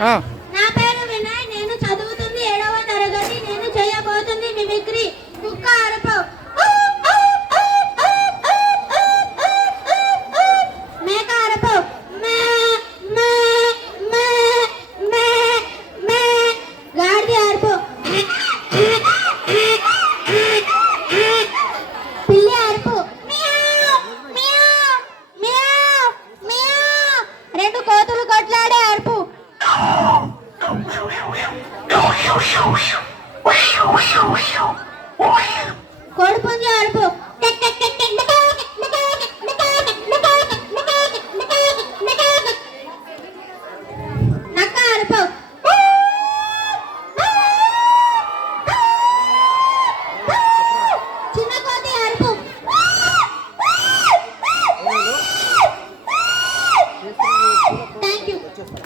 啊。కొడుపుంది అరుపు నక్క అరుపు